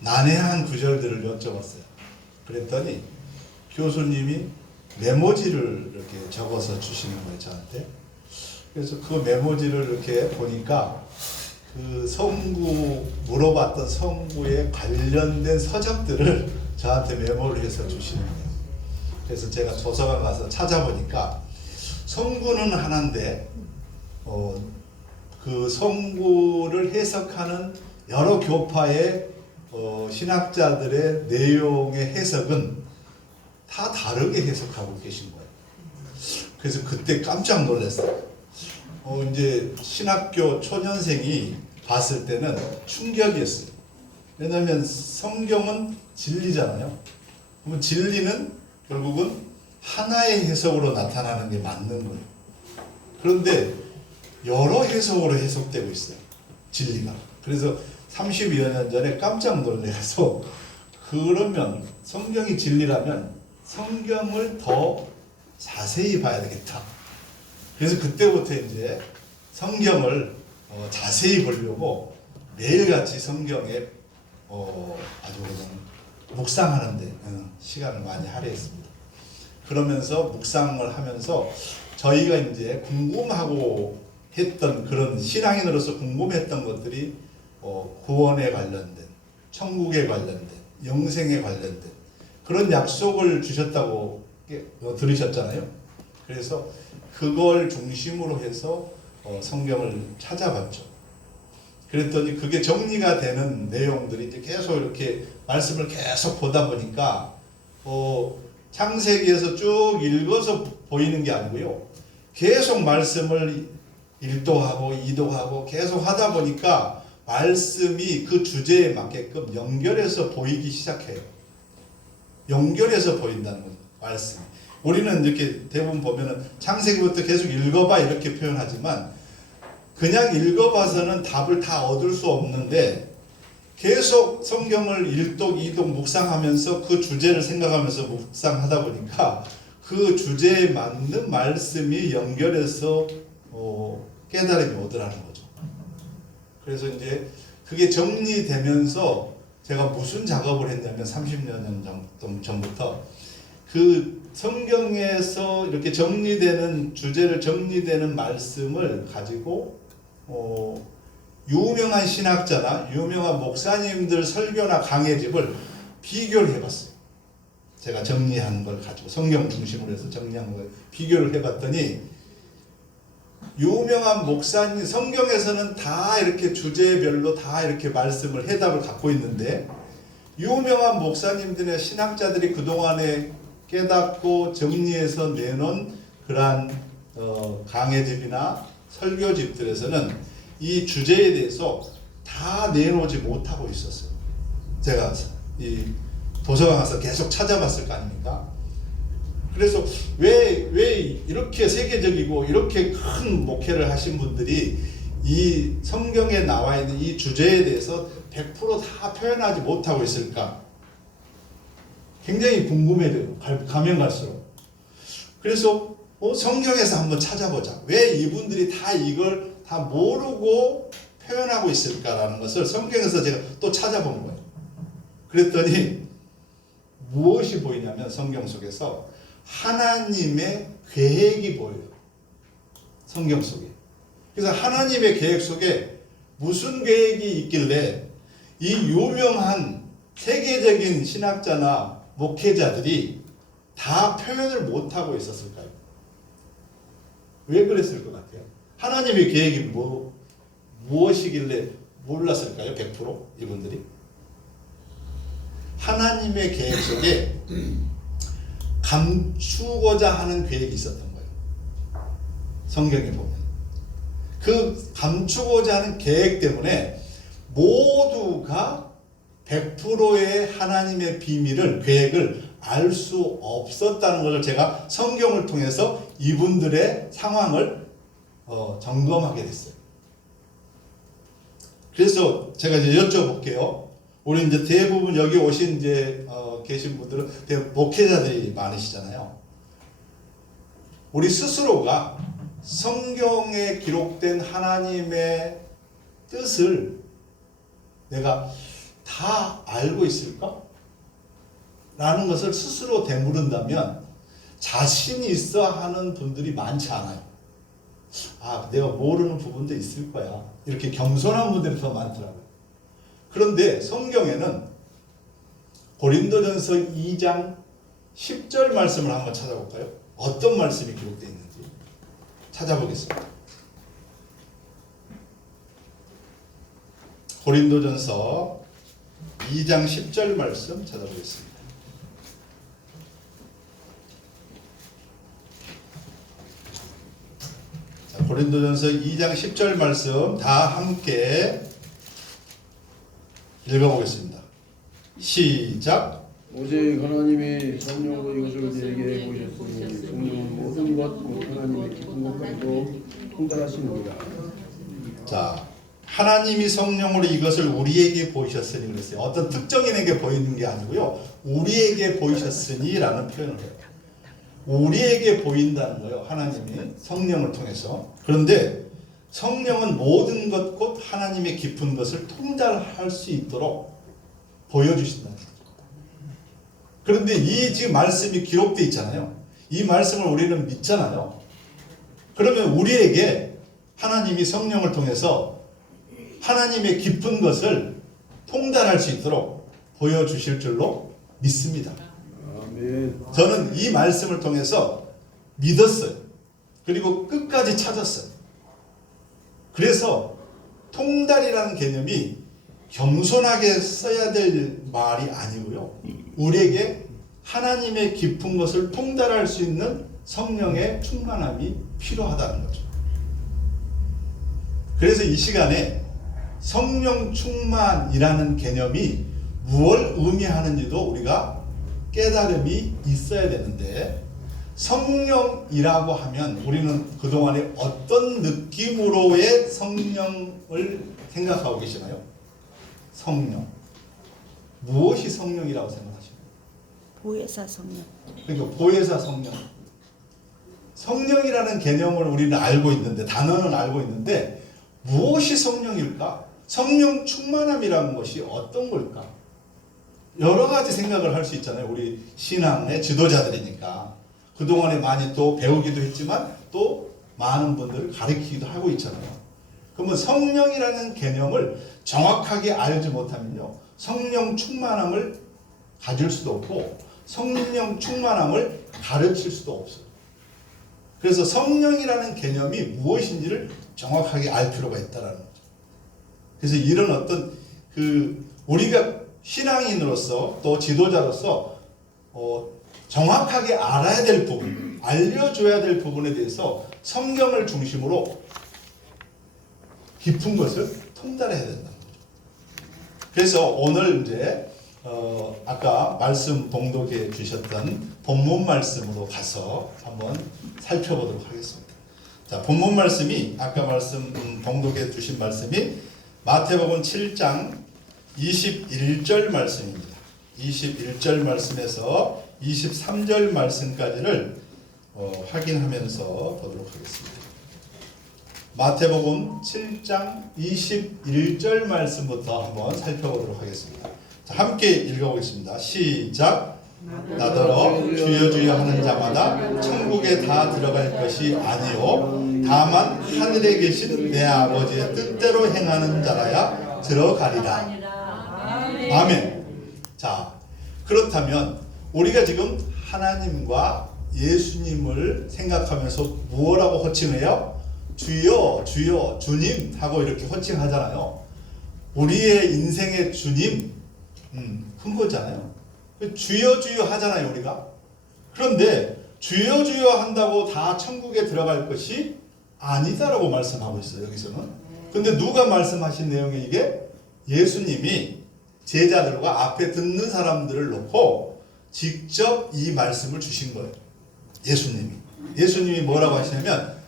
난해한 구절들을 여쭤봤어요. 그랬더니 교수님이 메모지를 이렇게 적어서 주시는 거예요, 저한테. 그래서 그 메모지를 이렇게 보니까 그 성구, 물어봤던 성구에 관련된 서적들을 저한테 메모를 해서 주시는 거예요. 그래서 제가 도서관 가서 찾아보니까 성구는 하나인데 그 성구를 해석하는 여러 교파의 신학자들의 내용의 해석은 다 다르게 해석하고 계신 거예요. 그래서 그때 깜짝 놀랐어요. 이제 신학교 초년생이 봤을 때는 충격이었어요. 왜냐하면 성경은 진리잖아요. 그러면 진리는 결국은 하나의 해석으로 나타나는 게 맞는 거예요. 그런데 여러 해석으로 해석되고 있어요, 진리가. 그래서 30여 년 전에 깜짝 놀라서, 그러면 성경이 진리라면 성경을 더 자세히 봐야 되겠다. 그래서 그때부터 이제 성경을 자세히 보려고 매일같이 성경에 아주 그냥 묵상하는데 시간을 많이 할애했습니다. 그러면서 묵상을 하면서 저희가 이제 궁금하고 했던, 그런 신앙인으로서 궁금했던 것들이 구원에 관련된, 천국에 관련된, 영생에 관련된 그런 약속을 주셨다고 들으셨잖아요. 그래서 그걸 중심으로 해서 성경을 찾아봤죠. 그랬더니 그게 정리가 되는 내용들이 이제 계속 이렇게 말씀을 계속 보다 보니까 창세기에서 쭉 읽어서 보이는 게 아니고요, 계속 말씀을 1도하고 2도하고 계속 하다 보니까 말씀이 그 주제에 맞게끔 연결해서 보이기 시작해요. 연결해서 보인다는 거죠, 말씀이. 우리는 이렇게 대부분 보면은 창세기부터 계속 읽어봐 이렇게 표현하지만, 그냥 읽어봐서는 답을 다 얻을 수 없는데 계속 성경을 1독, 2독 묵상하면서 그 주제를 생각하면서 묵상하다 보니까 그 주제에 맞는 말씀이 연결해서 깨달음이 오더라는 거죠. 그래서 이제 그게 정리되면서 제가 무슨 작업을 했냐면, 30년 전부터 그 성경에서 이렇게 정리되는 주제를, 정리되는 말씀을 가지고 유명한 신학자나 유명한 목사님들 설교나 강해집을 비교를 해봤어요. 제가 정리한 걸 가지고 성경 중심으로 해서 정리한 걸 비교를 해봤더니, 유명한 목사님, 성경에서는 다 이렇게 주제별로 다 이렇게 말씀을, 해답을 갖고 있는데, 유명한 목사님들의 신학자들이 그동안에 깨닫고 정리해서 내놓은 그러한 강해집이나 설교집들에서는 이 주제에 대해서 다 내놓지 못하고 있었어요. 제가 이 도서관 가서 계속 찾아봤을 거 아닙니까? 그래서 왜 이렇게 세계적이고 이렇게 큰 목회를 하신 분들이 이 성경에 나와 있는 이 주제에 대해서 100% 다 표현하지 못하고 있을까? 굉장히 궁금해져요, 가면 갈수록. 그래서 성경에서 한번 찾아보자. 왜 이분들이 다 이걸 다 모르고 표현하고 있을까라는 것을 성경에서 제가 또 찾아본 거예요. 그랬더니 무엇이 보이냐면, 성경 속에서 하나님의 계획이 보여요, 성경 속에. 그래서 하나님의 계획 속에 무슨 계획이 있길래 이 유명한 세계적인 신학자나 목회자들이 다 표현을 못하고 있었을까요? 왜 그랬을 것 같아요? 하나님의 계획이 무엇이길래 몰랐을까요? 100% 이분들이? 하나님의 계획 속에 감추고자 하는 계획이 있었던 거예요. 성경에 보면 그 감추고자 하는 계획 때문에 모두가 100%의 하나님의 비밀을, 계획을 알 수 없었다는 것을 제가 성경을 통해서 이분들의 상황을 점검하게 됐어요. 그래서 제가 이제 여쭤볼게요. 우리 이제 대부분 여기 오신 이제 계신 분들은 대부분 목회자들이 많으시잖아요. 우리 스스로가 성경에 기록된 하나님의 뜻을 내가 다 다 알고 있을까? 라는 것을 스스로 되물은다면 자신이 있어 하는 분들이 많지 않아요. 아, 내가 모르는 부분도 있을 거야. 이렇게 겸손한 분들이 더 많더라고요. 그런데 성경에는 고린도전서 2장 10절 말씀을 한번 찾아볼까요? 어떤 말씀이 기록되어 있는지 찾아보겠습니다. 고린도전서 2장 10절 말씀 찾아보겠습니다. 자, 고린도전서 2장 10절 말씀 다 함께 읽어보겠습니다. 시작. 오직 하나님이 성령으로 이것을 우리에게 보셨으니 성령은 모든 것 곧 하나님의 기쁜 것까지도 통달하시느니라. 자, 하나님이 성령으로 이것을 우리에게 보이셨으니 그랬어요. 어떤 특정인에게 보이는 게 아니고요. 우리에게 보이셨으니라는 표현을 해요. 우리에게 보인다는 거예요. 하나님이 성령을 통해서. 그런데 성령은 모든 것 곧 하나님의 깊은 것을 통달할 수 있도록 보여주신다는 거죠. 그런데 이 지금 말씀이 기록되어 있잖아요. 이 말씀을 우리는 믿잖아요. 그러면 우리에게 하나님이 성령을 통해서 하나님의 깊은 것을 통달할 수 있도록 보여주실 줄로 믿습니다. 아멘. 저는 이 말씀을 통해서 믿었어요. 그리고 끝까지 찾았어요. 그래서 통달이라는 개념이 겸손하게 써야 될 말이 아니고요. 우리에게 하나님의 깊은 것을 통달할 수 있는 성령의 충만함이 필요하다는 거죠. 그래서 이 시간에 성령 충만이라는 개념이 무엇을 의미하는지도 우리가 깨달음이 있어야 되는데, 성령이라고 하면 우리는 그동안에 어떤 느낌으로의 성령을 생각하고 계시나요? 성령. 무엇이 성령이라고 생각하시나요? 보혜사 성령. 그러니까 보혜사 성령. 성령이라는 개념을 우리는 알고 있는데, 단어는 알고 있는데 무엇이 성령일까? 성령 충만함이라는 것이 어떤 걸까? 여러 가지 생각을 할 수 있잖아요. 우리 신앙의 지도자들이니까. 그동안에 많이 또 배우기도 했지만 또 많은 분들을 가르치기도 하고 있잖아요. 그러면 성령이라는 개념을 정확하게 알지 못하면요, 성령 충만함을 가질 수도 없고 성령 충만함을 가르칠 수도 없어요. 그래서 성령이라는 개념이 무엇인지를 정확하게 알 필요가 있다는 거죠. 그래서 이런 어떤 우리가 신앙인으로서 또 지도자로서 정확하게 알아야 될 부분, 알려줘야 될 부분에 대해서 성경을 중심으로 깊은 것을 통달해야 된다는 거죠. 그래서 오늘 이제 아까 말씀 봉독해 주셨던 본문 말씀으로 가서 한번 살펴보도록 하겠습니다. 자, 본문 말씀이 아까 말씀 봉독해 주신 말씀이 마태복음 7장 21절 말씀입니다. 21절 말씀에서 23절 말씀까지를 확인하면서 보도록 하겠습니다. 마태복음 7장 21절 말씀부터 한번 살펴보도록 하겠습니다. 자, 함께 읽어보겠습니다. 시작. 나더러 주여 주여 하는 자마다 천국에 다 들어갈 것이 아니요 다만 하늘에 계신 내 아버지의 뜻대로 행하는 자라야 들어가리라. 아멘. 자, 그렇다면 우리가 지금 하나님과 예수님을 생각하면서 무엇라고 호칭해요? 주여 주여 주님 하고 이렇게 호칭하잖아요. 우리의 인생의 주님 큰 거잖아요. 주여 주여 하잖아요, 우리가. 그런데 주여 주여 한다고 다 천국에 들어갈 것이 아니다라고 말씀하고 있어요, 여기서는. 근데 누가 말씀하신 내용이 이게? 예수님이 제자들과 앞에 듣는 사람들을 놓고 직접 이 말씀을 주신 거예요. 예수님이 뭐라고 하시냐면,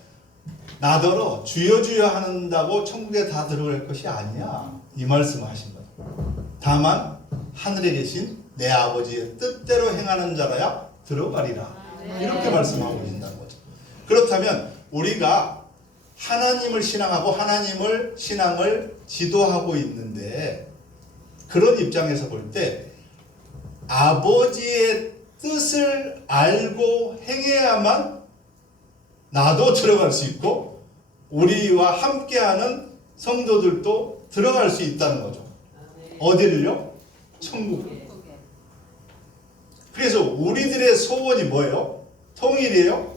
나더러 주여 주여 한다고 천국에 다 들어갈 것이 아니야, 이 말씀을 하신 거예요. 다만 하늘에 계신 내 아버지의 뜻대로 행하는 자라야 들어가리라, 이렇게 말씀하고 계신다는 거죠. 그렇다면 우리가 하나님을 신앙하고 하나님을 신앙을 지도하고 있는데, 그런 입장에서 볼 때 아버지의 뜻을 알고 행해야만 나도 들어갈 수 있고 우리와 함께하는 성도들도 들어갈 수 있다는 거죠. 어디를요? 천국. 그래서 우리들의 소원이 뭐예요? 통일이에요?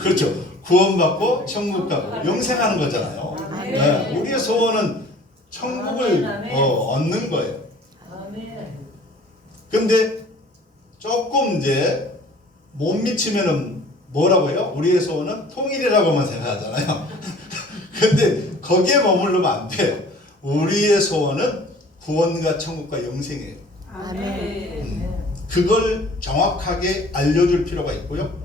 그렇죠. 구원받고 천국 가고 영생하는 거잖아요. 네, 우리의 소원은 천국을 얻는 거예요. 근데 조금 이제 못 미치면은 뭐라고 해요? 우리의 소원은 통일이라고만 생각하잖아요. 근데 거기에 머무르면 안 돼요. 우리의 소원은 구원과 천국과 영생이에요. 그걸 정확하게 알려줄 필요가 있고요.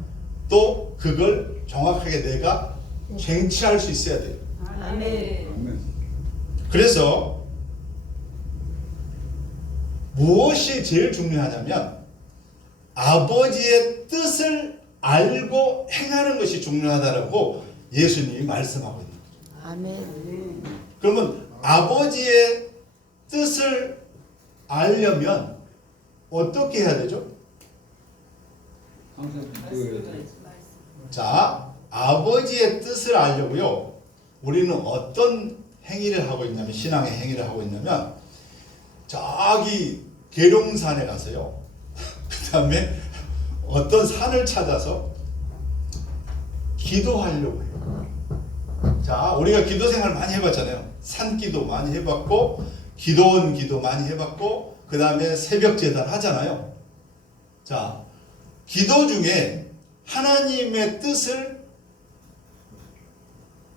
또 그걸 정확하게 내가 쟁취할 수 있어야 돼요. 그래서 무엇이 제일 중요하냐면 아버지의 뜻을 알고 행하는 것이 중요하다라고 예수님이 말씀하고 있는 거죠. 아멘. 그러면 아버지의 뜻을 알려면 어떻게 해야 되죠? 항상 기도해야 돼. 자, 아버지의 뜻을 알려고요. 우리는 어떤 행위를 하고 있냐면 신앙의 행위를 하고 있냐면 저기 계룡산에 가서요. 그 다음에 어떤 산을 찾아서 기도하려고 해요. 자, 우리가 기도 생활 많이 해봤잖아요. 산기도 많이 해봤고 기도원 기도 많이 해봤고 그 다음에 새벽 제단 하잖아요. 자, 기도 중에 하나님의 뜻을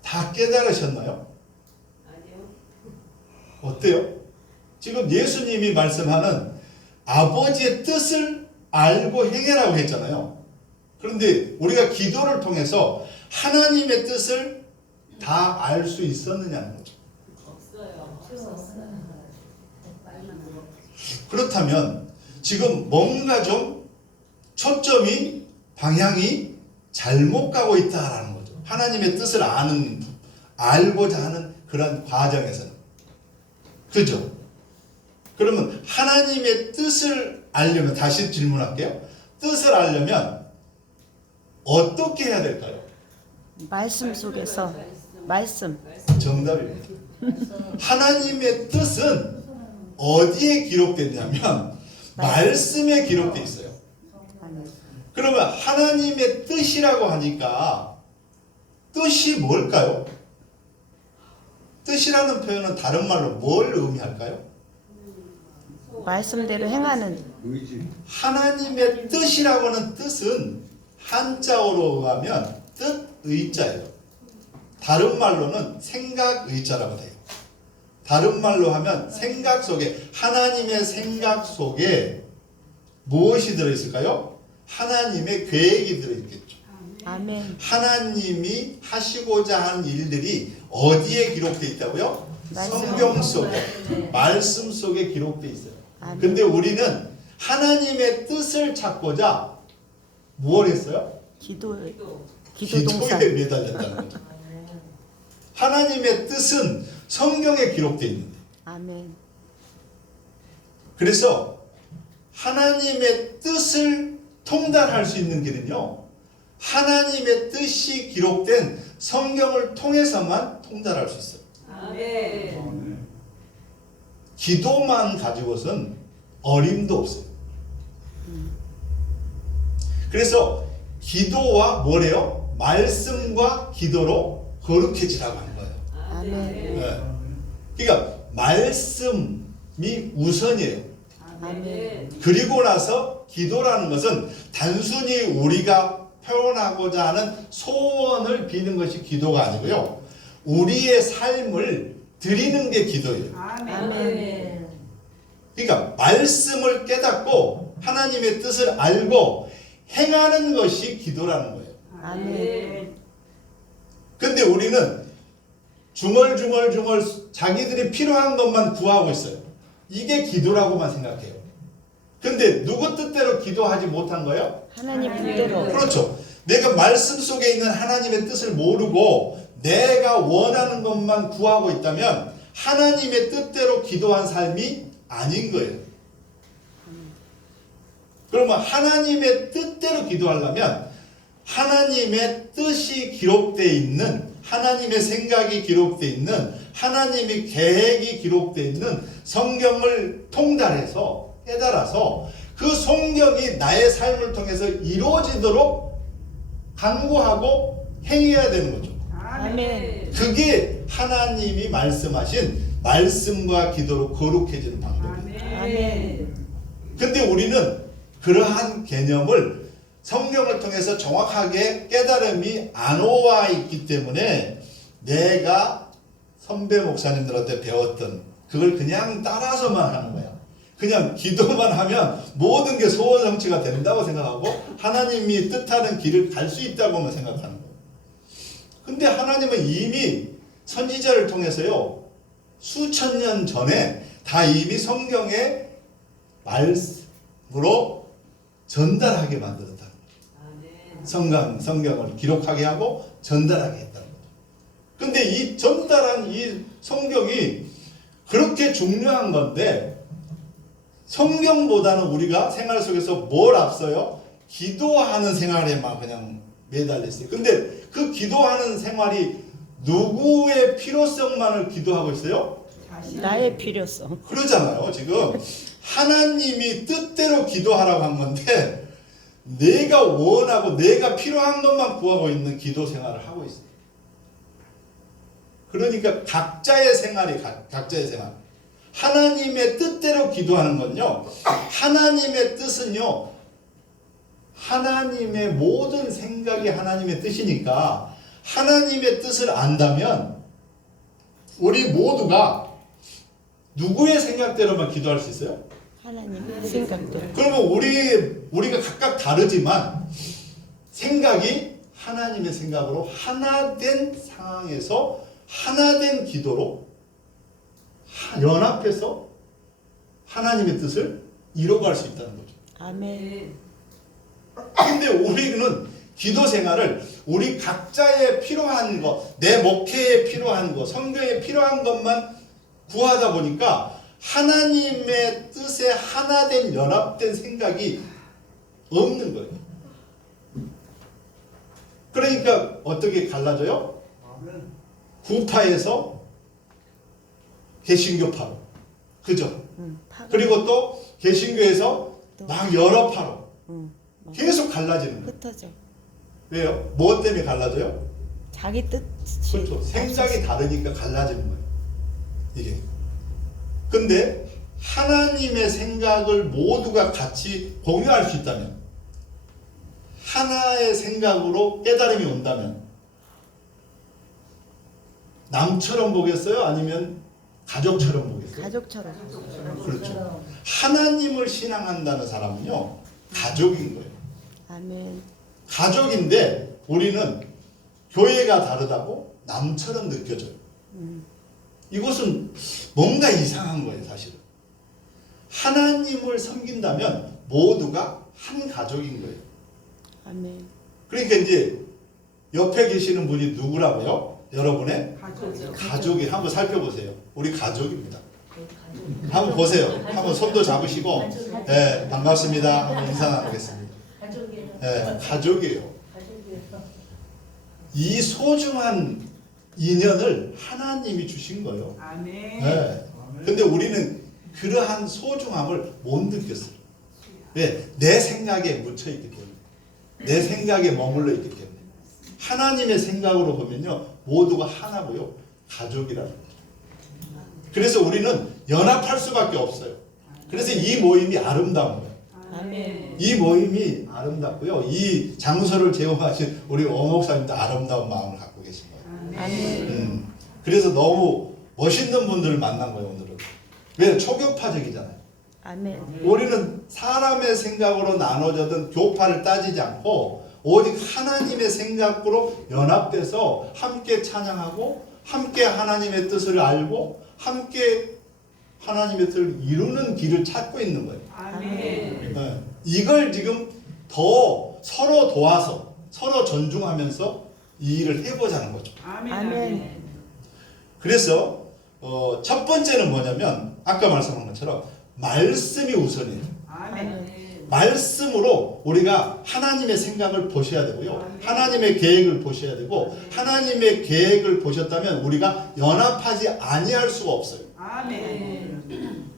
다 깨달으셨나요? 아니요. 어때요? 지금 예수님이 말씀하는 아버지의 뜻을 알고 행해라고 했잖아요. 그런데 우리가 기도를 통해서 하나님의 뜻을 다 알 수 있었느냐는 거죠. 없어요. 그렇다면 지금 뭔가 좀 초점이 방향이 잘못 가고 있다라는 거죠. 하나님의 뜻을 알고자 하는 그런 과정에서는. 그죠? 그러면 하나님의 뜻을 알려면 다시 질문할게요. 뜻을 알려면 어떻게 해야 될까요? 말씀 속에서 말씀. 정답입니다. 하나님의 뜻은 어디에 기록됐냐면 말씀에 기록되어 있어요. 그러면 하나님의 뜻이라고 하니까 뜻이 뭘까요? 뜻이라는 표현은 다른 말로 뭘 의미할까요? 말씀대로 행하는. 의지. 하나님의 뜻이라고 하는 뜻은 한자어로 가면 뜻의자예요. 다른 말로는 생각의자라고 돼요. 다른 말로 하면 생각 속에 하나님의 생각 속에 무엇이 들어있을까요? 하나님의 계획이 들어있겠죠. 아멘. 하나님이 하시고자 하는 일들이 어디에 기록되어 있다고요? 성경 속에, 말씀 속에 기록되어 있어요. 아멘. 근데 우리는 하나님의 뜻을 찾고자 무엇을 했어요? 기도에 기도에 동산. 매달렸다는 거죠. 하나님의 뜻은 성경에 기록되어 있는데. 아멘. 그래서 하나님의 뜻을 통달할 수 있는 길은요. 하나님의 뜻이 기록된 성경을 통해서만 통달할 수 있어요. 아멘. 기도만 가지고선 어림도 없어요. 그래서 기도와 뭐래요? 말씀과 기도로 거룩해지라고 하는 거예요. 아멘. 네. 그러니까 말씀이 우선이에요. 아멘. 그리고 나서 기도라는 것은 단순히 우리가 표현하고자 하는 소원을 비는 것이 기도가 아니고요. 우리의 삶을 드리는 게 기도예요. 아멘. 그러니까 말씀을 깨닫고 하나님의 뜻을 알고 행하는 것이 기도라는 거예요. 아멘. 근데 우리는 중얼중얼 자기들이 필요한 것만 구하고 있어요. 이게 기도라고만 생각해요. 근데 누구 뜻대로 기도하지 못한 거예요? 하나님 뜻대로. 그렇죠. 내가 말씀 속에 있는 하나님의 뜻을 모르고 내가 원하는 것만 구하고 있다면 하나님의 뜻대로 기도한 삶이 아닌 거예요. 그러면 하나님의 뜻대로 기도하려면 하나님의 뜻이 기록되어 있는, 하나님의 생각이 기록되어 있는, 하나님의 계획이 기록되어 있는 성경을 통달해서 깨달아서 그 성경이 나의 삶을 통해서 이루어지도록 강구하고 행해야 되는 거죠. 아멘. 그게 하나님이 말씀하신 말씀과 기도로 거룩해지는 방법이에요. 아멘. 근데 우리는 그러한 개념을 성경을 통해서 정확하게 깨달음이 안 와 있기 때문에 내가 선배 목사님들한테 배웠던 그걸 그냥 따라서만 하는 거야. 그냥 기도만 하면 모든 게 소원성취가 된다고 생각하고 하나님이 뜻하는 길을 갈 수 있다고만 생각하는 거예요. 근데 하나님은 이미 선지자를 통해서요, 수천 년 전에 다 이미 성경의 말씀으로 전달하게 만들었다. 성경을 기록하게 하고 전달하게 했다는 거죠. 근데 이 전달한 이 성경이 그렇게 중요한 건데 성경보다는 우리가 생활 속에서 뭘 앞서요? 기도하는 생활에만 그냥 매달려 있어요. 근데 그 기도하는 생활이 누구의 필요성만을 기도하고 있어요? 나의 필요성. 그러잖아요. 지금 하나님이 뜻대로 기도하라고 한 건데 내가 원하고 내가 필요한 것만 구하고 있는 기도 생활을 하고 있어요. 그러니까 각자의 생활이 각자의 생활. 하나님의 뜻대로 기도하는 건요, 하나님의 뜻은요, 하나님의 모든 생각이 하나님의 뜻이니까 하나님의 뜻을 안다면 우리 모두가 누구의 생각대로만 기도할 수 있어요? 하나님의 생각대로. 그러면 우리가 각각 다르지만 생각이 하나님의 생각으로 하나된 상황에서 하나된 기도로 연합해서 하나님의 뜻을 이뤄갈 수 있다는 거죠. 아멘. 근데 우리는 기도 생활을 우리 각자의 필요한 것, 내 목회에 필요한 것, 성경에 필요한 것만 구하다 보니까 하나님의 뜻에 하나된 연합된 생각이 없는 거예요. 그러니까 어떻게 갈라져요? 구파에서 개신교파로, 그죠? 그리고 또 개신교에서 막 여러 파로 계속 갈라지는 거예요. 흩어져. 왜요? 무엇 때문에 갈라져요? 자기 뜻이. 그렇죠. 생각이 다르니까 갈라지는 거예요. 이게. 근데 하나님의 생각을 모두가 같이 공유할 수 있다면, 하나의 생각으로 깨달음이 온다면 남처럼 보겠어요? 아니면 가족처럼 보겠어요? 가족처럼. 그렇죠. 하나님을 신앙한다는 사람은요, 가족인 거예요. 아멘. 가족인데 우리는 교회가 다르다고 남처럼 느껴져요. 이것은 뭔가 이상한 거예요, 사실은. 하나님을 섬긴다면 모두가 한 가족인 거예요. 아멘. 그러니까 이제 옆에 계시는 분이 누구라고요? 여러분의 가족이 한번 살펴보세요. 우리 가족입니다. 한번 보세요. 한번 손도 잡으시고, 네, 반갑습니다. 한번 인사 나누겠습니다. 네, 가족이에요. 이 소중한 인연을 하나님이 주신 거예요. 네. 근데 우리는 그러한 소중함을 못 느꼈어요. 왜? 내 생각에 묻혀 있기 때문에. 내 생각에 머물러 있기 때문에. 하나님의 생각으로 보면요, 모두가 하나고요, 가족이라는 거죠. 그래서 우리는 연합할 수밖에 없어요. 그래서 이 모임이 아름다운 거예요. 아멘. 이 모임이 아름답고요, 이 장소를 제공하신 우리 어목사님도 아름다운 마음을 갖고 계신 거예요. 아멘. 그래서 너무 멋있는 분들을 만난 거예요, 오늘은. 왜? 초교파적이잖아요. 아멘. 우리는 사람의 생각으로 나눠져든 교파를 따지지 않고 오직 하나님의 생각으로 연합돼서 함께 찬양하고 함께 하나님의 뜻을 알고 함께 하나님의 뜻을 이루는 길을 찾고 있는 거예요. 아멘. 네. 이걸 지금 더 서로 도와서 서로 존중하면서 이 일을 해보자는 거죠. 아멘. 그래서 첫 번째는 뭐냐면 아까 말씀한 것처럼 말씀이 우선이에요. 아멘. 말씀으로 우리가 하나님의 생각을 보셔야 되고요. 하나님의 계획을 보셔야 되고 하나님의 계획을 보셨다면 우리가 연합하지 아니할 수가 없어요. 아멘.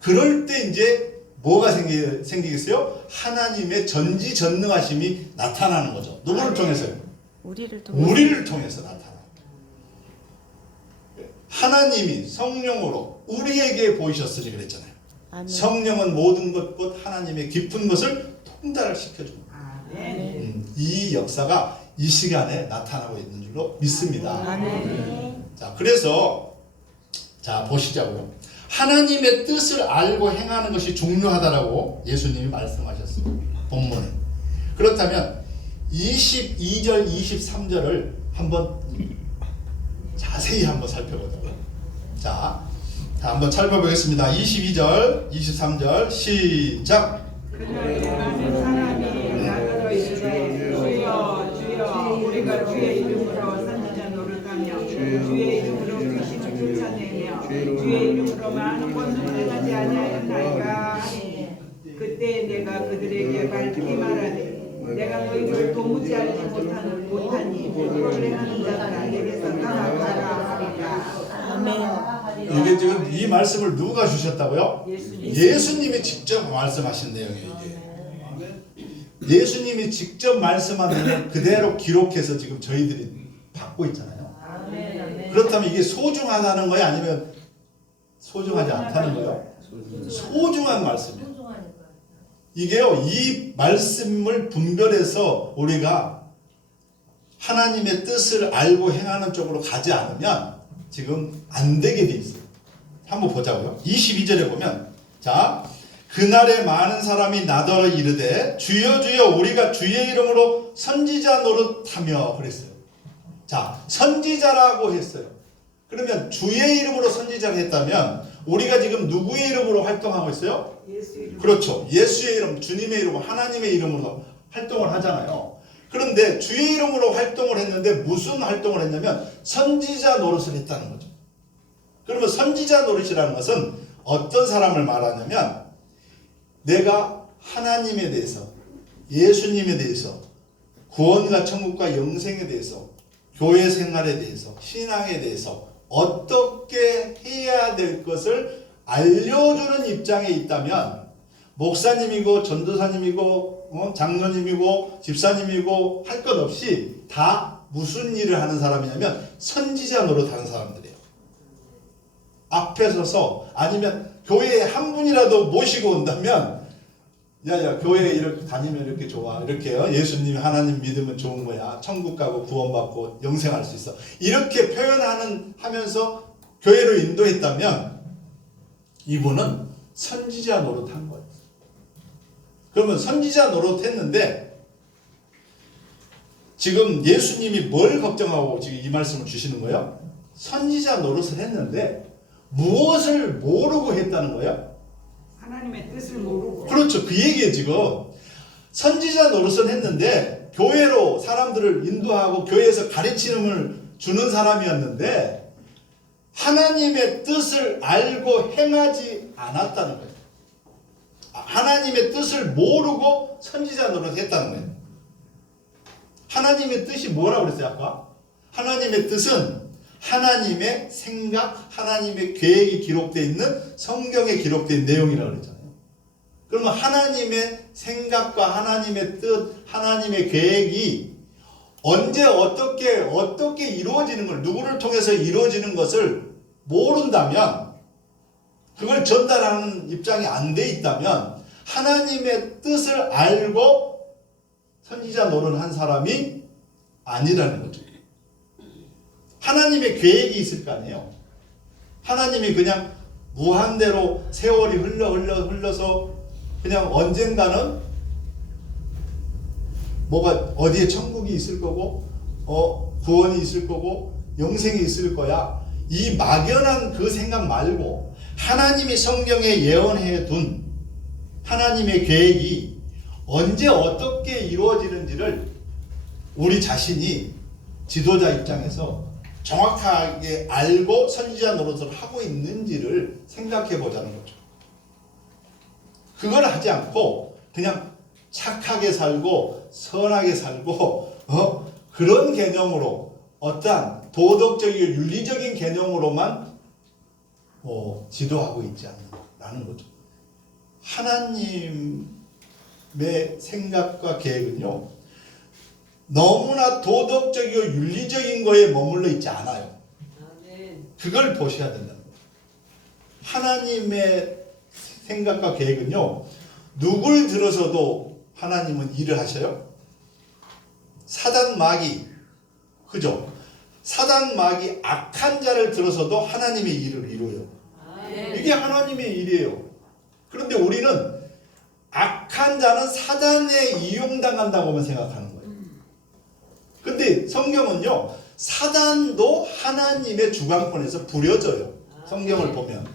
그럴 때 이제 뭐가 생기겠어요? 하나님의 전지전능하심이 나타나는 거죠. 누구를 통해서요? 우리를 통해 우리를 통해서 나타나요. 하나님이 성령으로 우리에게 보이셨으니 그랬잖아요. 아멘. 성령은 모든 것 곧 하나님의 깊은 것을 통달을 시켜줍니다. 아멘. 이 역사가 이 시간에 나타나고 있는 줄로 믿습니다. 아멘. 자, 그래서 자 보시자고요. 하나님의 뜻을 알고 행하는 것이 중요하다라고 예수님이 말씀하셨습니다. 본문에. 그렇다면 22절, 23절을 한번 자세히 한번 살펴보자고요. 자, 한번 살펴보겠습니다. 22절, 23절 시작. 그날에 많은 사람이 나더러 이르되 주여 주여 우리가 주의 이름으로 선지자 노릇하며 주의 이름으로 귀신을 쫓아내며 주의 이름으로 많은 권능을 행하지 아니하였나이까 하니 그때 내가 그들에게 밝히 말하되 내가 너희를 도무지 알지 못하니 그걸 행하는 자들아 내게서 떠나가라 하리라. 아멘. 이게 지금 이 말씀을 누가 주셨다고요? 예수님. 예수님이 직접 말씀하신 내용이에요. 이게 예수님이 직접 말씀한 내용 그대로 기록해서 지금 저희들이 받고 있잖아요. 아멘. 그렇다면 이게 소중하다는 거예요? 아니면 소중하지 않다는 거예요? 소중한 말씀이에요. 이게요, 이 말씀을 분별해서 우리가 하나님의 뜻을 알고 행하는 쪽으로 가지 않으면 지금 안 되게 돼 있어요. 한번 보자고요. 22절에 보면 자, 그날에 많은 사람이 나더러 이르되 주여 주여 우리가 주의 이름으로 선지자 노릇하며 그랬어요. 자, 선지자라고 했어요. 그러면 주의 이름으로 선지자를 했다면 우리가 지금 누구의 이름으로 활동하고 있어요? 예수 이름. 그렇죠. 예수의 이름, 주님의 이름, 하나님의 이름으로 활동을 하잖아요. 그런데 주의 이름으로 활동을 했는데 무슨 활동을 했냐면 선지자 노릇을 했다는 거죠. 그러면 선지자 노릇이라는 것은 어떤 사람을 말하냐면 내가 하나님에 대해서, 예수님에 대해서, 구원과 천국과 영생에 대해서, 교회 생활에 대해서, 신앙에 대해서 어떻게 해야 될 것을 알려주는 입장에 있다면 목사님이고 전도사님이고 장로님이고 집사님이고 할 것 없이 다 무슨 일을 하는 사람이냐면 선지자 노릇하는 사람들이에요. 앞에 서서 아니면 교회에 한 분이라도 모시고 온다면 야야 교회에 이렇게 다니면 이렇게 좋아 이렇게요. 예수님 하나님 믿으면 좋은 거야. 천국 가고 구원받고 영생할 수 있어. 이렇게 하면서 교회로 인도했다면 이분은 선지자 노릇한 거예요. 그러면 선지자 노릇했는데 지금 예수님이 뭘 걱정하고 지금 이 말씀을 주시는 거예요? 선지자 노릇을 했는데 무엇을 모르고 했다는 거예요? 하나님의 뜻을 모르고. 그렇죠. 그 얘기예요. 지금 선지자 노릇을 했는데 교회로 사람들을 인도하고 교회에서 가르침을 주는 사람이었는데 하나님의 뜻을 알고 행하지 않았다는 거예요. 하나님의 뜻을 모르고 선지자 노릇을 했다는 거예요. 하나님의 뜻이 뭐라고 그랬어요 아까? 하나님의 뜻은 하나님의 생각, 하나님의 계획이 기록되어 있는 성경에 기록된 내용이라고 그랬잖아요. 그러면 하나님의 생각과 하나님의 뜻, 하나님의 계획이 언제 어떻게 이루어지는 걸, 누구를 통해서 이루어지는 것을 모른다면, 그걸 전달하는 입장이 안 돼 있다면 하나님의 뜻을 알고 선지자 노릇을 한 사람이 아니라는 거죠. 하나님의 계획이 있을 거 아니에요. 하나님이 그냥 무한대로 세월이 흘러서 그냥 언젠가는 뭐가 어디에 천국이 있을 거고 구원이 있을 거고 영생이 있을 거야. 이 막연한 그 생각 말고 하나님이 성경에 예언해 둔 하나님의 계획이 언제 어떻게 이루어지는지를 우리 자신이 지도자 입장에서 정확하게 알고 선지자 노릇을 하고 있는지를 생각해 보자는 거죠. 그걸 하지 않고 그냥 착하게 살고 선하게 살고 그런 개념으로 어떠한 도덕적이고 윤리적인 개념으로만 지도하고 있지 않는다는 거죠. 하나님의 생각과 계획은요, 너무나 도덕적이고 윤리적인 거에 머물러 있지 않아요. 아멘. 그걸 보셔야 된다는 거예요. 하나님의 생각과 계획은요, 누굴 들어서도 하나님은 일을 하셔요. 사단 마귀, 그죠? 사단 마귀 악한 자를 들어서도 하나님의 일을 이루어요. 아멘. 이게 하나님의 일이에요. 그런데 우리는 악한 자는 사단에 이용당한다고만 생각하는 거예요. 근데 성경은요, 사단도 하나님의 주관권에서 부려져요. 성경을 보면.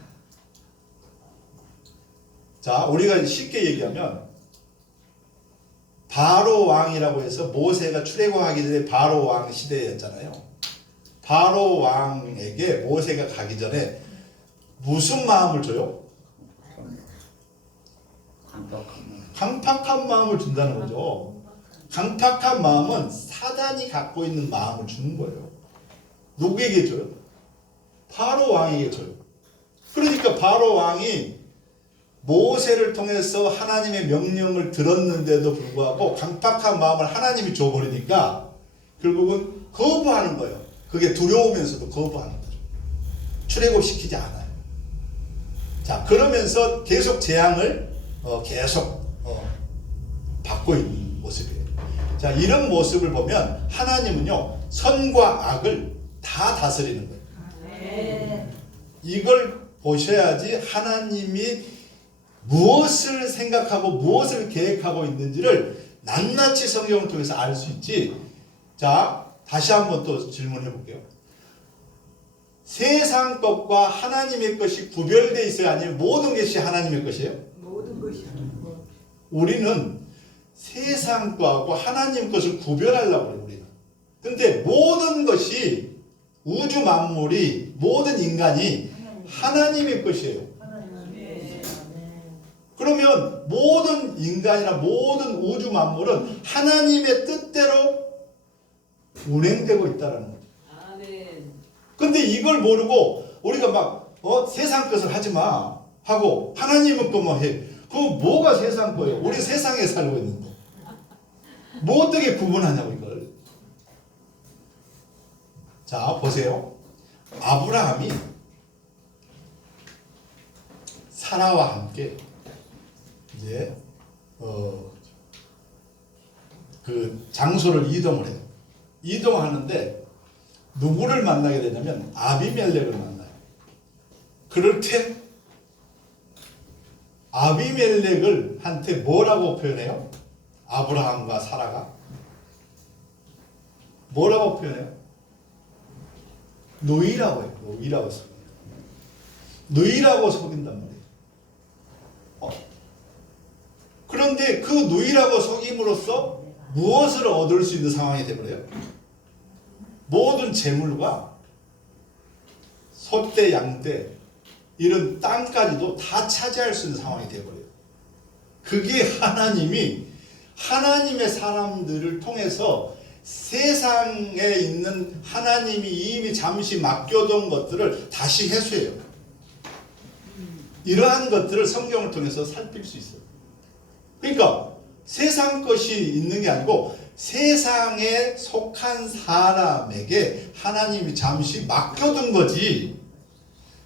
자, 우리가 쉽게 얘기하면 바로 왕이라고 해서 모세가 출애굽하기 전에 바로 왕 시대였잖아요. 바로 왕에게 모세가 가기 전에 무슨 마음을 줘요? 강팍한 마음을 준다는 거죠. 강팍한 마음은 사단이 갖고 있는 마음을 주는 거예요. 누구에게 줘요? 바로 왕에게 줘요. 그러니까 바로 왕이 모세를 통해서 하나님의 명령을 들었는데도 불구하고 강팍한 마음을 하나님이 줘버리니까 결국은 거부하는 거예요. 그게 두려우면서도 거부하는 거죠. 출애굽시키지 않아요. 자, 그러면서 계속 재앙을 계속 받고 있는 모습이에요. 자, 이런 모습을 보면 하나님은요, 선과 악을 다 다스리는 거예요. 아멘. 이걸 보셔야지 하나님이 무엇을 생각하고 무엇을 계획하고 있는지를 낱낱이 성경을 통해서 알 수 있지. 자, 다시 한번 또 질문해 볼게요. 세상 것과 하나님의 것이 구별되어 있어야 아니면 모든 것이 하나님의 것이에요? 모든 것이 우리는 세상 것하고 하나님 것을 구별하려고 해요. 우리는. 근데 모든 것이 우주 만물이 모든 인간이 하나님의 것이에요. 그러면 모든 인간이나 모든 우주 만물은 하나님의 뜻대로 운행되고 있다는 거죠. 아멘. 근데 이걸 모르고 우리가 막 세상 것을 하지 마 하고 하나님은 것만 해. 그거 뭐가 세상 거예요? 우리 세상에 살고 있는데 뭐 어떻게 구분하냐고 이걸. 자, 보세요. 아브라함이 사라와 함께 이제 그 장소를 이동을 해요. 이동하는데 누구를 만나게 되냐면 아비멜렉을 만나요. 그럴 때 아비멜렉을 한테 뭐라고 표현해요? 아브라함과 사라가 뭐라고 표현해요? 노이라고 해요. 노이라고 속인다. 노이라고 속인단 말이에요. 그런데 그 노이라고 속임으로써 무엇을 얻을 수 있는 상황이 되버려요? 모든 재물과 소떼, 양떼 이런 땅까지도 다 차지할 수 있는 상황이 되버려요. 그게 하나님이 하나님의 사람들을 통해서 세상에 있는 하나님이 이미 잠시 맡겨둔 것들을 다시 회수해요. 이러한 것들을 성경을 통해서 살필 수 있어요. 그러니까 세상 것이 있는 게 아니고 세상에 속한 사람에게 하나님이 잠시 맡겨둔 거지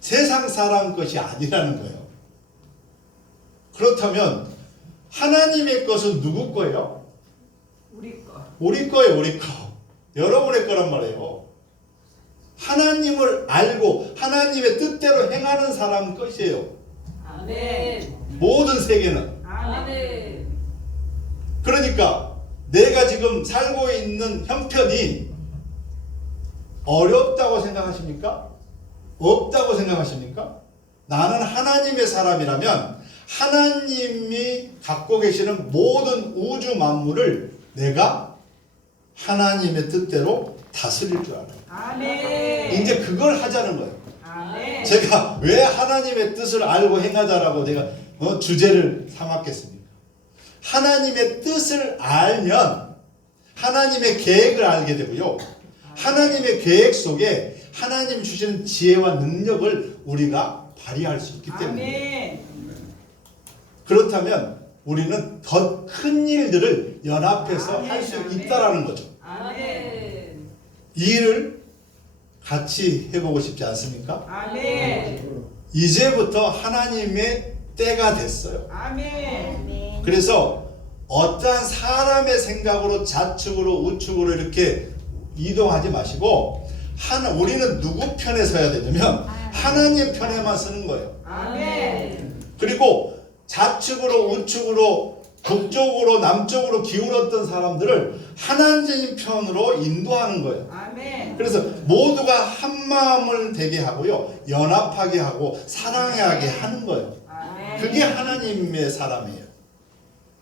세상 사람 것이 아니라는 거예요. 그렇다면 하나님의 것은 누구 거예요? 우리 거. 우리 거예요. 우리 거. 여러분의 거란 말이에요. 하나님을 알고 하나님의 뜻대로 행하는 사람 것이에요. 아멘. 모든 세계는. 아멘. 그러니까 내가 지금 살고 있는 형편이 어렵다고 생각하십니까? 없다고 생각하십니까? 나는 하나님의 사람이라면 하나님이 갖고 계시는 모든 우주 만물을 내가 하나님의 뜻대로 다스릴 줄 알아요. 아멘. 이제 그걸 하자는 거예요. 아멘. 제가 왜 하나님의 뜻을 알고 행하자라고 제가 주제를 삼았겠습니까? 하나님의 뜻을 알면 하나님의 계획을 알게 되고요. 하나님의 계획 속에 하나님 주시는 지혜와 능력을 우리가 발휘할 수 있기 때문에 아멘. 그렇다면 우리는 더 큰 일들을 연합해서 아멘, 할 수 아멘. 있다라는 거죠. 아멘. 이 일을 같이 해보고 싶지 않습니까? 아멘. 이제부터 하나님의 때가 됐어요. 아멘. 그래서 어떠한 사람의 생각으로 좌측으로 우측으로 이렇게 이동하지 마시고 우리는 누구 편에 서야 되냐면 하나님 편에만 서는 거예요. 아멘. 그리고 좌측으로 우측으로 북쪽으로 남쪽으로 기울었던 사람들을 하나님 편으로 인도하는 거예요. 아멘. 그래서 모두가 한 마음을 되게 하고요, 연합하게 하고 사랑하게 하는 거예요. 아멘. 그게 하나님의 사람이에요.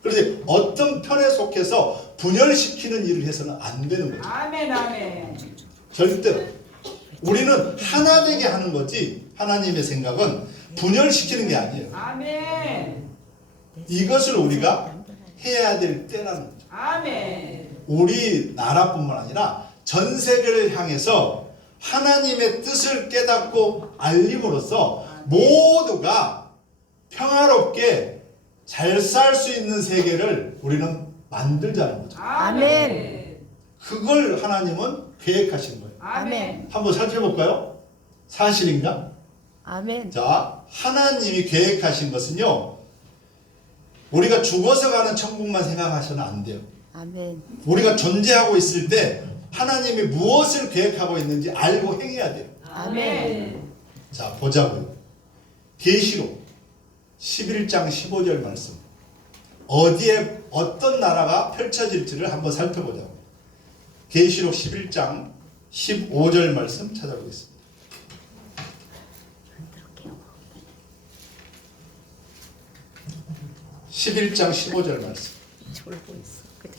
그래서 어떤 편에 속해서 분열시키는 일을 해서는 안 되는 거죠. 아멘. 아멘. 절대로. 우리는 하나 되게 하는 거지, 하나님의 생각은 분열시키는 게 아니에요. 아멘. 이것을 우리가 해야 될 때라는 거죠. 아멘. 우리 나라뿐만 아니라 전 세계를 향해서 하나님의 뜻을 깨닫고 알림으로써 모두가 평화롭게 잘 살 수 있는 세계를 우리는 만들자는 거죠. 아멘. 그걸 하나님은 계획하신 거예요. 아멘. 한번 살펴볼까요? 사실인가? 아멘. 자, 하나님이 계획하신 것은요, 우리가 죽어서 가는 천국만 생각하셔는 안 돼요. 아멘. 우리가 존재하고 있을 때 하나님이 무엇을 계획하고 있는지 알고 행해야 돼요. 아멘. 자, 보자고요. 계시록 11장 15절 말씀. 어디에 어떤 나라가 펼쳐질지를 한번 살펴보자고요. 계시록 11장 15절 말씀 찾아보겠습니다. 11장 15절 말씀. 졸고 있어. 그래.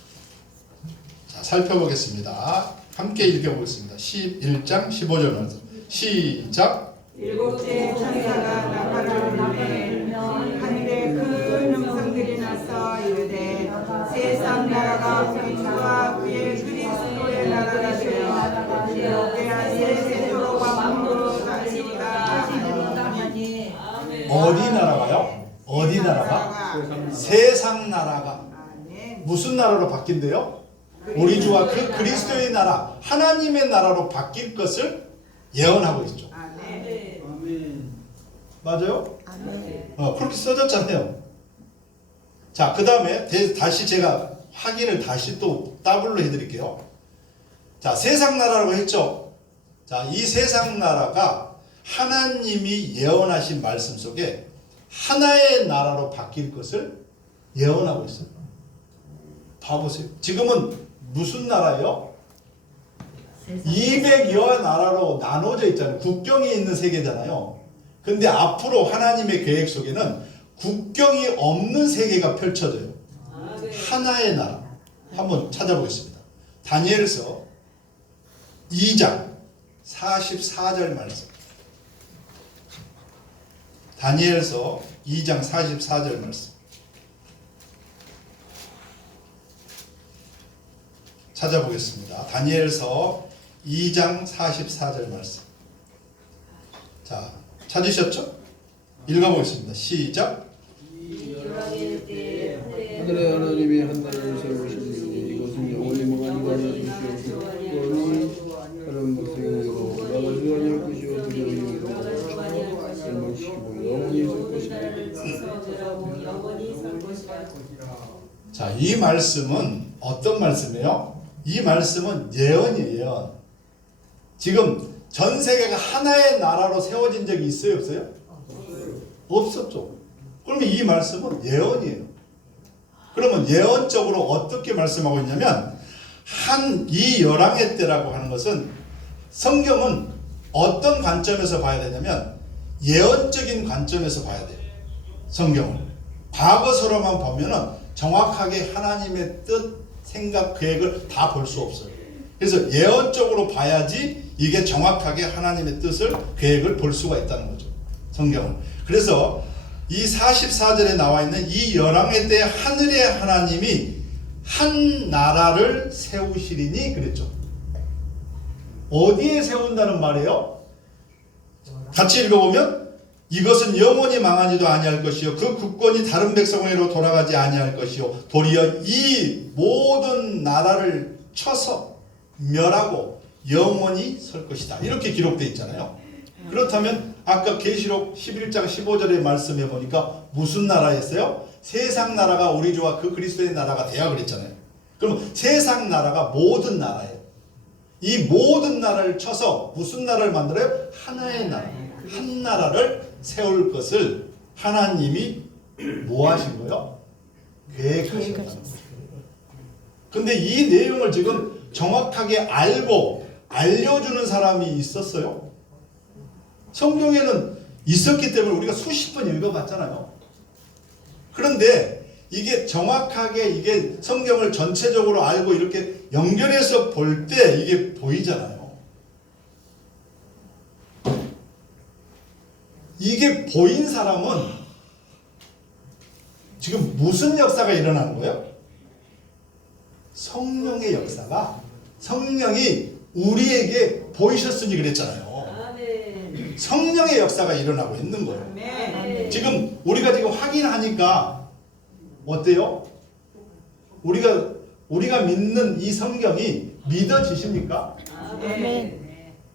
자, 살펴보겠습니다. 함께 읽어보겠습니다. 11장 15절 말씀. 시작. 일곱째 천사가 나팔을 불며 하늘에 큰 음성들이 나서 이르되 세상 나라가 우리 주와 그의 그리스도의 나라가 되어 그의 세세로 왕으로 다스리리라. 어디 나라가요? 어디 나라가? 세상 나라가. 아멘. 무슨 나라로 바뀐대요? 우리 주와 그 그리스도의 나라, 하나님의 나라로 바뀔 것을 예언하고 있죠. 아멘. 맞아요? 아멘. 그렇게 써졌잖아요. 자, 그 다음에 다시 제가 확인을 다시 또 더블로 해드릴게요. 자, 세상 나라라고 했죠. 자, 이 세상 나라가 하나님이 예언하신 말씀 속에 하나의 나라로 바뀔 것을 예언하고 있어요. 봐보세요. 지금은 무슨 나라예요? 200여 나라로 나눠져 있잖아요. 국경이 있는 세계잖아요. 근데 앞으로 하나님의 계획 속에는 국경이 없는 세계가 펼쳐져요. 하나의 나라. 한번 찾아보겠습니다. 다니엘서 2장 44절 말씀. 다니엘서 2장 44절 말씀. 찾아보겠습니다. 다니엘서 2장 44절 말씀. 자, 찾으셨죠? 읽어보겠습니다. 시작. 하늘의 하나님이 한 나라를 세우시니 이것은 영원히 멍하니 가르치시옵시고 다른 백성으로 나가지 아니할 것이요 두려움으로 멸망시키고 영원히 설 것이라. 자, 이 말씀은 어떤 말씀이에요? 이 말씀은 예언이에요, 예언. 지금 전 세계가 하나의 나라로 세워진 적이 있어요, 없어요? 없었죠. 그러면 이 말씀은 예언이에요. 그러면 예언적으로 어떻게 말씀하고 있냐면, 이 열왕의 때라고 하는 것은 성경은 어떤 관점에서 봐야 되냐면 예언적인 관점에서 봐야 돼요. 성경을. 과거서로만 보면은 정확하게 하나님의 뜻, 생각, 계획을 다 볼 수 없어요. 그래서 예언적으로 봐야지 이게 정확하게 하나님의 뜻을 계획을 볼 수가 있다는 거죠. 성경은. 그래서 이 44절에 나와 있는 이 열왕에 대해 하늘의 하나님이 한 나라를 세우시리니 그랬죠. 어디에 세운다는 말이에요? 같이 읽어보면 이것은 영원히 망하지도 아니할 것이요 그 국권이 다른 백성에게로 돌아가지 아니할 것이요 도리어 이 모든 나라를 쳐서 멸하고 영원히 설 것이다. 이렇게 기록되어 있잖아요. 그렇다면 아까 계시록 11장 15절의 말씀해 보니까 무슨 나라였어요? 세상 나라가 우리 주와 그 그리스도의 나라가 되야 그랬잖아요. 그럼 세상 나라가 모든 나라예요. 이 모든 나라를 쳐서 무슨 나라를 만들어요? 하나의 나라, 한 나라를 세울 것을 하나님이 뭐 하신 거예요? 계획하신 거예요. 근데 이 내용을 지금 정확하게 알고 알려주는 사람이 있었어요? 성경에는 있었기 때문에 우리가 수십 번 읽어봤잖아요. 그런데 이게 정확하게 이게 성경을 전체적으로 알고 이렇게 연결해서 볼 때 이게 보이잖아요. 이게 보인 사람은 지금 무슨 역사가 일어나는 거예요? 성령의 역사가 성령이 우리에게 보이셨으니 그랬잖아요. 아멘. 성령의 역사가 일어나고 있는 거예요. 아멘. 지금 우리가 지금 확인하니까 어때요? 우리가 믿는 이 성경이 믿어지십니까? 아멘.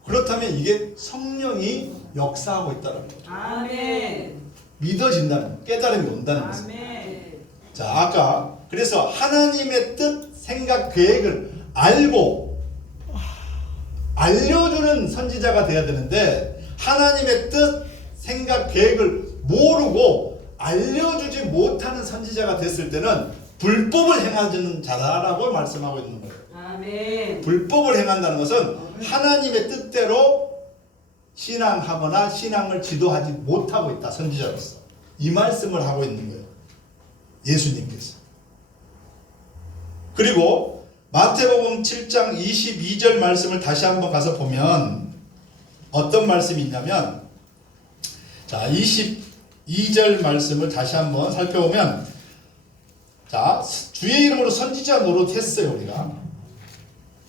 그렇다면 이게 성령이 역사하고 있다는 거죠. 아멘. 믿어진다는 깨달음이 온다는 거죠. 아멘. 자, 아까 그래서 하나님의 뜻, 생각, 계획을 알고 알려주는 선지자가 돼야 되는데 하나님의 뜻, 생각, 계획을 모르고 알려주지 못하는 선지자가 됐을 때는 불법을 행하는 자라고 말씀하고 있는 거예요. 아멘. 불법을 행한다는 것은 하나님의 뜻대로 신앙하거나 신앙을 지도하지 못하고 있다. 선지자로서. 이 말씀을 하고 있는 거예요. 예수님께서. 그리고 마태복음 7장 22절 말씀을 다시 한번 가서 보면 어떤 말씀이 있냐면 자 22절 말씀을 다시 한번 살펴보면 자 주의 이름으로 선지자 노릇했어요 우리가.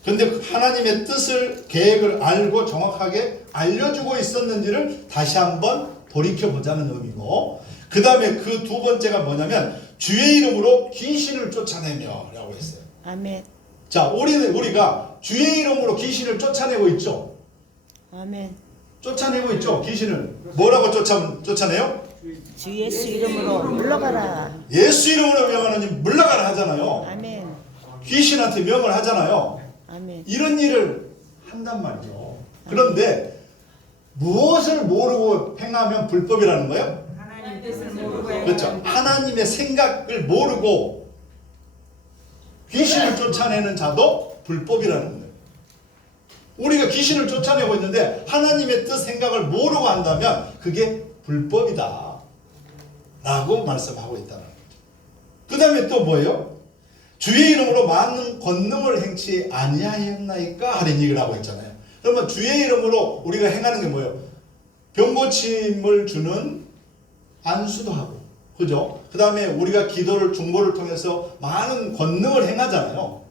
그런데 하나님의 뜻을 계획을 알고 정확하게 알려주고 있었는지를 다시 한번 돌이켜보자는 의미고 그 다음에 그 두 번째가 뭐냐면 주의 이름으로 귀신을 쫓아내며 라고 했어요. 아멘. 자 우리가 주의 이름으로 귀신을 쫓아내고 있죠. 아멘. 쫓아내고 있죠. 귀신을 뭐라고 쫓아내요? 주 예수 이름으로 물러가라. 예수 이름으로 명하는 물러가라 하잖아요. 아멘. 귀신한테 명을 하잖아요. 아멘. 이런 일을 한단 말이죠. 그런데 무엇을 모르고 행하면 불법이라는 거예요? 하나님 뜻을 모르고 행하는 그렇죠. 하나님의 생각을 모르고 귀신을 쫓아내는 자도 불법이라는 거예요. 우리가 귀신을 쫓아내고 있는데 하나님의 뜻 생각을 모르고 한다면 그게 불법이다 라고 말씀하고 있다는 거죠. 그 다음에 또 뭐예요? 주의 이름으로 많은 권능을 행치 아니하였나이까 하는 얘기를 하고 있잖아요. 그러면 주의 이름으로 우리가 행하는 게 뭐예요? 병고침을 주는 안수도 하고, 그죠? 그 다음에 우리가 기도를 중보를 통해서 많은 권능을 행하잖아요.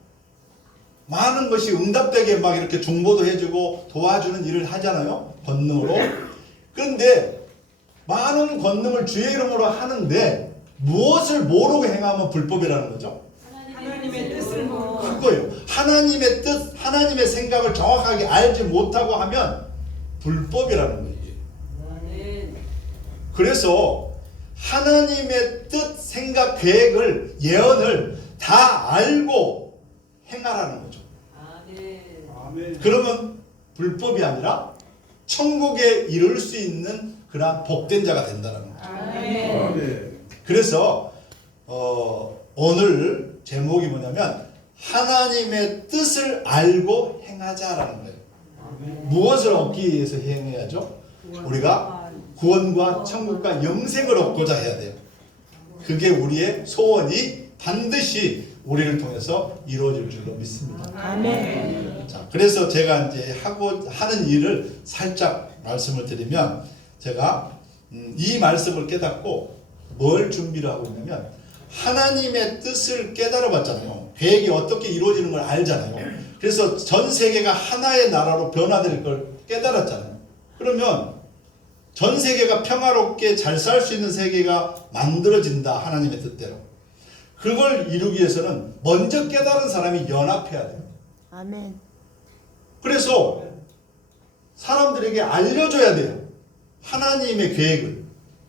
많은 것이 응답되게 막 이렇게 중보도 해주고 도와주는 일을 하잖아요. 권능으로. 그런데 많은 권능을 주의 이름으로 하는데 무엇을 모르고 행하면 불법이라는 거죠? 하나님의 뜻을 모르고 그거예요. 하나님의 뜻, 하나님의 생각을 정확하게 알지 못하고 하면 불법이라는 거예요. 아멘. 그래서 하나님의 뜻, 생각, 계획을, 예언을 다 알고 행하라는 거죠. 아멘. 그러면 불법이 아니라 천국에 이룰 수 있는 그러한 복된 자가 된다는 거죠. 아멘. 그래서 오늘 제목이 뭐냐면 하나님의 뜻을 알고 행하자라는 거예요. 무엇을 얻기 위해서 행해야죠? 우리가 구원과 천국과 영생을 얻고자 해야 돼요. 그게 우리의 소원이 반드시 우리를 통해서 이루어질 줄로 믿습니다. 아멘. 자, 그래서 제가 이제 하는 일을 살짝 말씀을 드리면, 제가 이 말씀을 깨닫고 뭘 준비를 하고 있냐면, 하나님의 뜻을 깨달아 봤잖아요. 계획이 어떻게 이루어지는 걸 알잖아요. 그래서 전 세계가 하나의 나라로 변화될 걸 깨달았잖아요. 그러면 전 세계가 평화롭게 잘 살 수 있는 세계가 만들어진다, 하나님의 뜻대로. 그걸 이루기 위해서는 먼저 깨달은 사람이 연합해야 돼요. 아멘. 그래서 사람들에게 알려줘야 돼요. 하나님의 계획을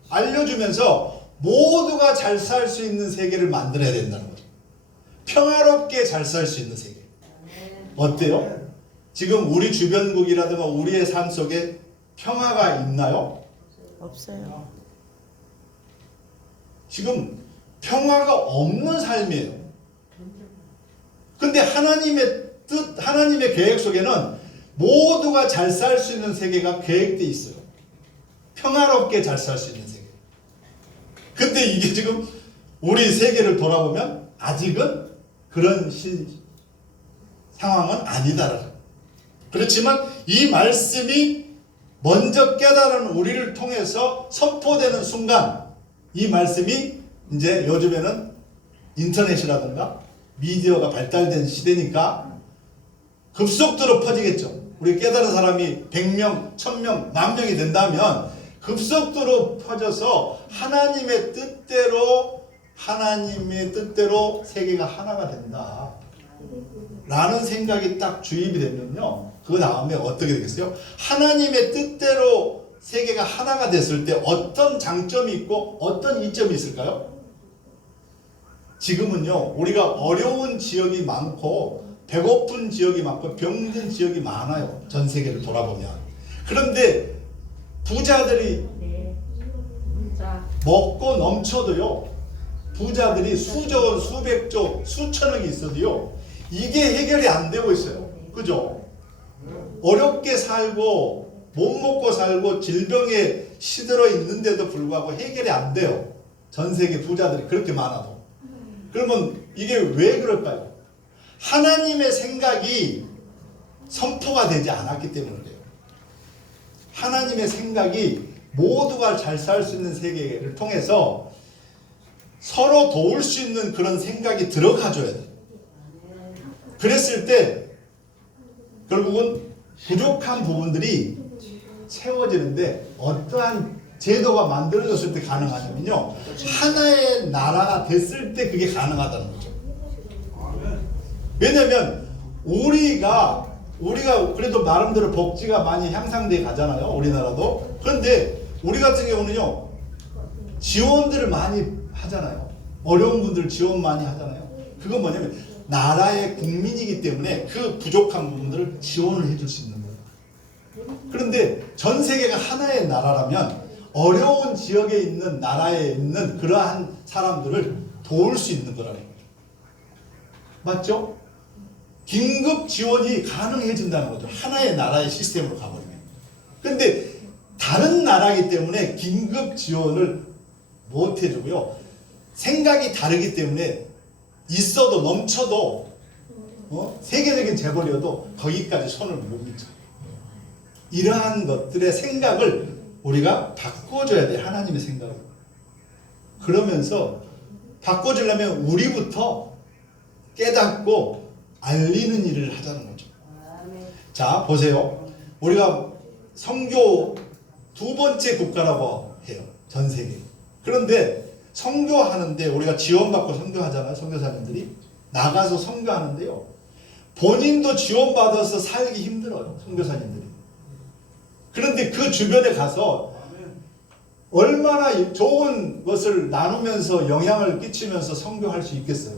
알려주면서 모두가 잘 살 수 있는 세계를 만들어야 된다는 거죠. 평화롭게 잘 살 수 있는 세계. 어때요? 지금 우리 주변국이라든가 우리의 삶 속에 평화가 있나요? 없어요. 지금 평화가 없는 삶이에요. 근데 하나님의 뜻, 하나님의 계획 속에는 모두가 잘 살 수 있는 세계가 계획되어 있어요. 평화롭게 잘 살 수 있는 세계. 근데 이게 지금 우리 세계를 돌아보면 아직은 그런 상황은 아니다라는. 그렇지만 이 말씀이 먼저 깨달은 우리를 통해서 선포되는 순간, 이 말씀이 이제 요즘에는 인터넷이라든가 미디어가 발달된 시대니까 급속도로 퍼지겠죠. 우리 깨달은 사람이 100명, 1000명, 10,000명이 된다면 급속도로 퍼져서 하나님의 뜻대로 세계가 하나가 된다 라는 생각이 딱 주입이 되면요, 그 다음에 어떻게 되겠어요? 하나님의 뜻대로 세계가 하나가 됐을 때 어떤 장점이 있고 어떤 이점이 있을까요? 지금은요, 우리가 어려운 지역이 많고 배고픈 지역이 많고 병든 지역이 많아요. 전 세계를 돌아보면. 그런데 부자들이 먹고 넘쳐도요, 부자들이 수조, 수백조, 수천억이 있어도요, 이게 해결이 안 되고 있어요. 그죠? 어렵게 살고 못 먹고 살고 질병에 시들어 있는데도 불구하고 해결이 안 돼요. 전 세계 부자들이 그렇게 많아도. 그러면 이게 왜 그럴까요? 하나님의 생각이 선포가 되지 않았기 때문에 그래요. 하나님의 생각이 모두가 잘 살 수 있는 세계를 통해서 서로 도울 수 있는 그런 생각이 들어가줘야 돼요. 그랬을 때 결국은 부족한 부분들이 채워지는데, 어떠한 제도가 만들어졌을 때 가능하냐면요, 하나의 나라가 됐을 때 그게 가능하다는 거죠. 왜냐면 우리가 그래도 나름대로 복지가 많이 향상돼 가잖아요, 우리나라도. 그런데 우리 같은 경우는요, 지원들을 많이 하잖아요. 어려운 분들 지원 많이 하잖아요. 그건 뭐냐면 나라의 국민이기 때문에 그 부족한 부분들을 지원을 해줄 수 있는 거예요. 그런데 전 세계가 하나의 나라라면 어려운 지역에 있는 나라에 있는 그러한 사람들을 도울 수 있는 거라는 거죠. 맞죠? 긴급 지원이 가능해진다는 거죠. 하나의 나라의 시스템으로 가버리면. 그런데 다른 나라이기 때문에 긴급 지원을 못 해주고요, 생각이 다르기 때문에 있어도 넘쳐도 세계적인 재벌이어도 거기까지 손을 못 미쳐. 이러한 것들의 생각을 우리가 바꿔줘야 돼, 하나님의 생각을. 그러면서 바꿔주려면 우리부터 깨닫고 알리는 일을 하자는 거죠. 자, 보세요. 우리가 선교 두 번째 국가라고 해요, 전 세계. 그런데 선교하는데 우리가 지원받고 선교하잖아요. 선교사님들이 나가서 선교하는데요, 본인도 지원받아서 살기 힘들어요, 선교사님들이. 그런데 그 주변에 가서 얼마나 좋은 것을 나누면서 영향을 끼치면서 선교할 수 있겠어요?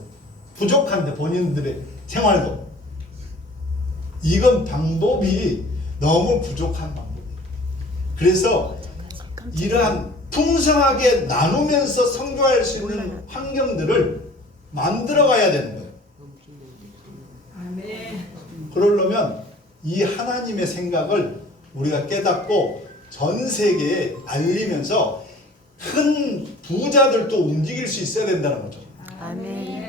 부족한데 본인들의 생활도. 이건 방법이 너무 부족한 방법이에요. 그래서 이러한 풍성하게 나누면서 선교할 수 있는 환경들을 만들어 가야 되는 거예요. 아멘. 그러려면 이 하나님의 생각을 우리가 깨닫고 전 세계에 알리면서 큰 부자들도 움직일 수 있어야 된다는 거죠. 아멘.